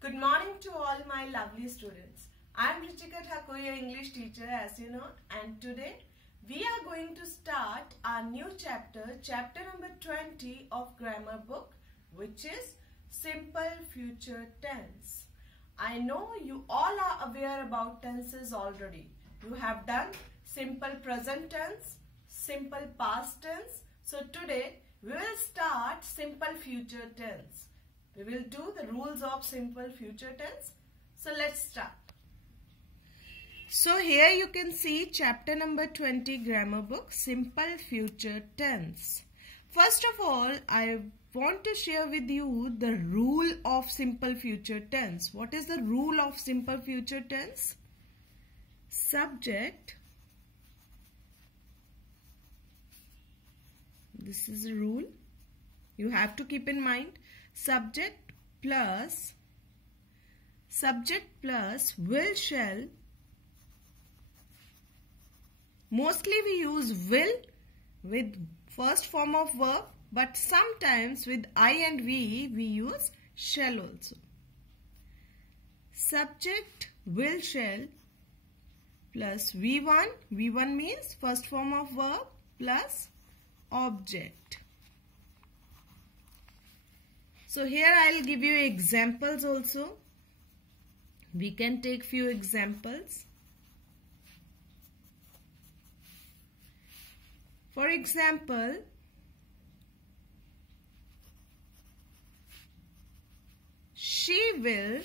Good morning to all my lovely students. I am Ruchika Thakur, your English teacher, as you know, and today we are going to start our new chapter, chapter number 20 of grammar book, which is Simple Future Tense. I know you all are aware about tenses already. You have done simple present tense, simple past tense. So today we will start simple future tense. We will do the rules of simple future tense. So let's start. So here you can see chapter number 20 grammar book, simple future tense. First of all, I want to share with you the rule of simple future tense. What is the rule of simple future tense? Subject. This is a rule. You have to keep in mind. Subject plus will, shall. Mostly we use will with first form of verb, but sometimes with I and we use shall also. Subject will, shall plus V1. V1 means first form of verb plus object. So here I'll give you examples also. We can take few examples. For example, she will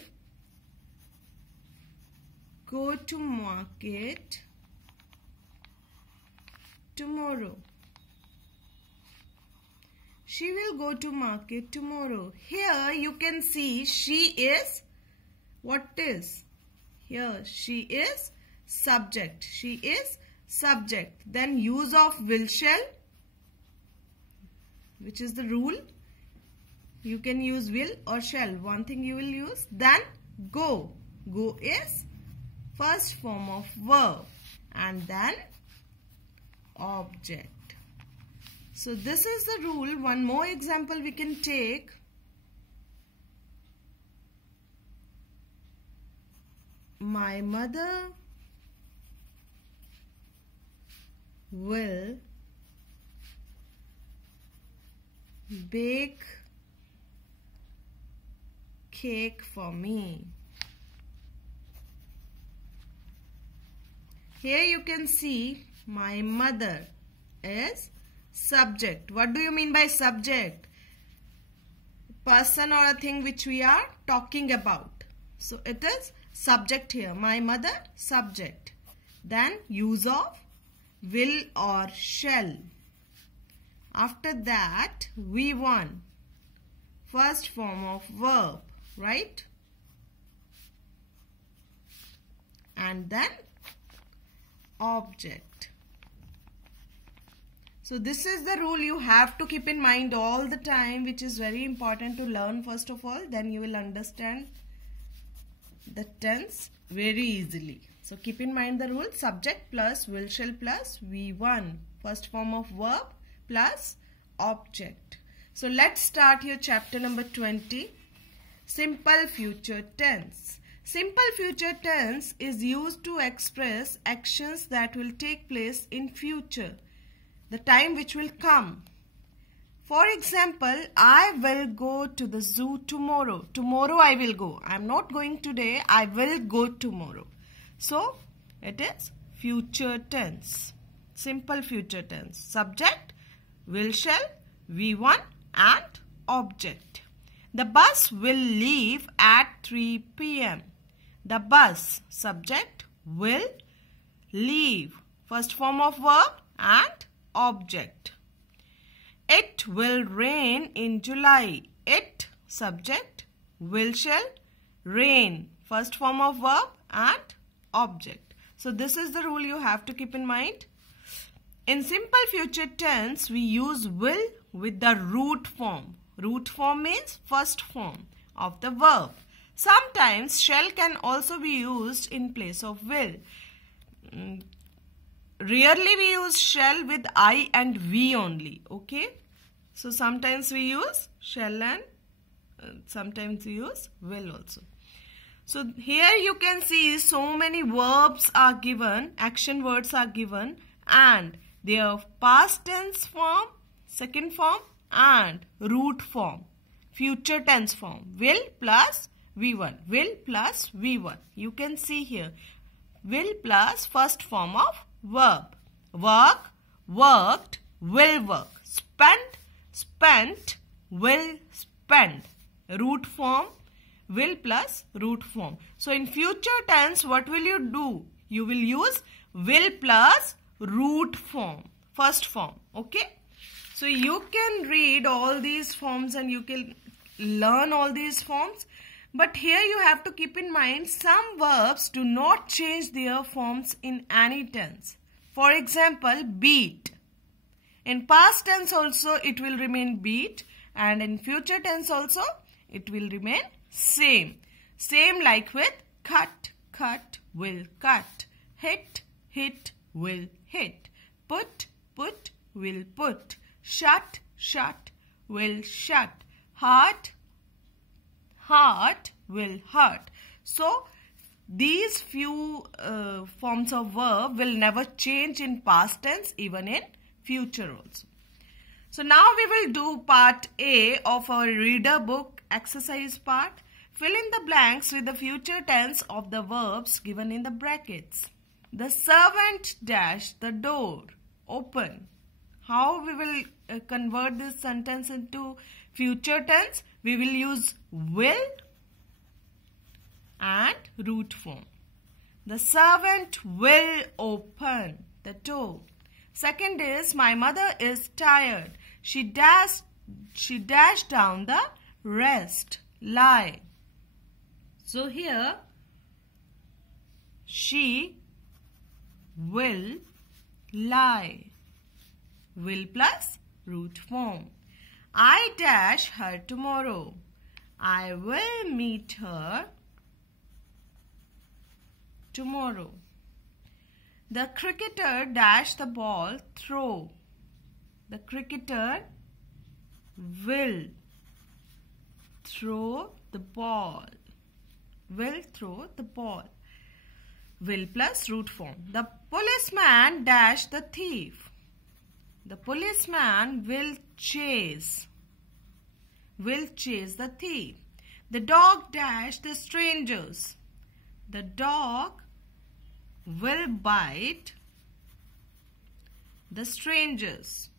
go to market tomorrow. She will go to market tomorrow. Here you can see she is, what is? Here she is subject. She is subject. Then use of will, shall, which is the rule. You can use will or shall. One thing you will use. Then go. Go is first form of verb. And then object. So this is the rule. One more example we can take. My mother will bake cake for me. Here you can see my mother is subject. What do you mean by subject? Person or a thing which we are talking about. So it is subject here. My mother, subject. Then use of will or shall. After that, V1. First form of verb. Right? And then object. So this is the rule you have to keep in mind all the time, which is very important to learn first of all. Then you will understand the tense very easily. So keep in mind the rule: subject plus will, shall plus V1, first form of verb plus object. So let's start here chapter number 20, simple future tense. Simple future tense is used to express actions that will take place in future, the time which will come. For example, I will go to the zoo tomorrow. Tomorrow I will go. I am not going today. I will go tomorrow. So, it is future tense. Simple future tense. Subject, will, shall, V1 and object. The bus will leave at 3 p.m. The bus, subject, will leave. First form of verb and object. It will rain in July. It, subject, will, shall, rain. First form of verb and object. So this is the rule you have to keep in mind. In simple future tense, we use will with the root form. Root form means first form of the verb. Sometimes shall can also be used in place of will. Rarely we use shall with I and we only. Okay. So sometimes we use shall and sometimes we use will also. So here you can see so many verbs are given, action words are given, and their past tense form, second form, and root form, future tense form, will plus V1, will plus V1. You can see here, will plus first form of verb. Work, worked, will work. Spent, spent, will spend. Root form, will plus root form. So in future tense, what will you do? You will use will plus root form, first form. Okay. So you can read all these forms and you can learn all these forms. But here you have to keep in mind some verbs do not change their forms in any tense. For example, beat. In past tense also it will remain beat, and in future tense also it will remain same. Same like with cut, cut, will cut. Hit, hit, will hit. Put, put, will put. Shut, shut, will shut. Heart, heart, will hurt. So these few forms of verb will never change in past tense, even in future also. So now we will do part A of our reader book exercise part. Fill in the blanks with the future tense of the verbs given in the brackets. The servant dashed the door open. How we will convert this sentence into future tense? We will use will and root form. The servant will open the door. Second is, my mother is tired. She dashed down the rest. Lie. So here, she will lie. Will plus root form. I dash her tomorrow. I will meet her tomorrow. The cricketer dashed the ball throw. The cricketer will throw the ball. Will throw the ball. Will plus root form. The policeman dashed the thief. The policeman will chase the thief. The dog dashed the strangers. The dog will bite the strangers.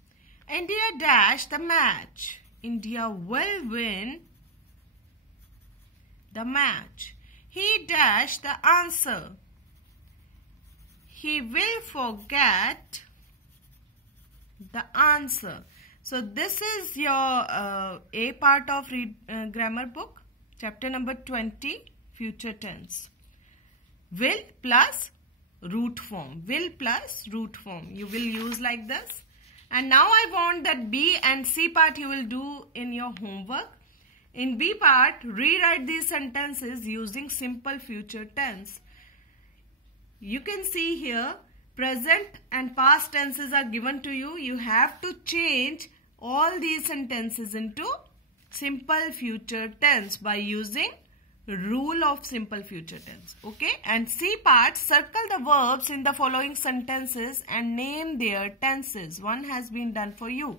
India dashed the match. India will win the match. He dashed the answer. He will forget the answer. So this is your A part of grammar book, chapter number 20, future tense. Will plus root form. Will plus root form. You will use like this. And now I want that B and C part you will do in your homework. In B part, rewrite these sentences using simple future tense. You can see here, present and past tenses are given to you. You have to change all these sentences into simple future tense by using rule of simple future tense. Okay, and C part, circle the verbs in the following sentences and name their tenses. One has been done for you.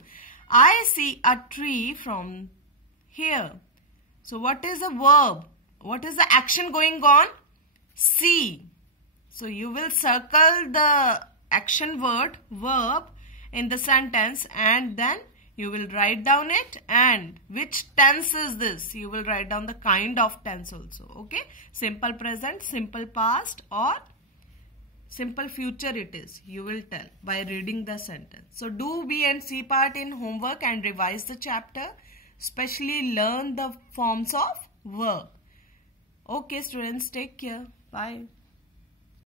I see a tree from here. So what is the verb? What is the action going on? See. So you will circle the action word, verb in the sentence, and then you will write down it and which tense is this. You will write down the kind of tense also. Okay. Simple present, simple past, or simple future it is. You will tell by reading the sentence. So do B and C part in homework and revise the chapter. Especially learn the forms of verb. Okay students, take care. Bye.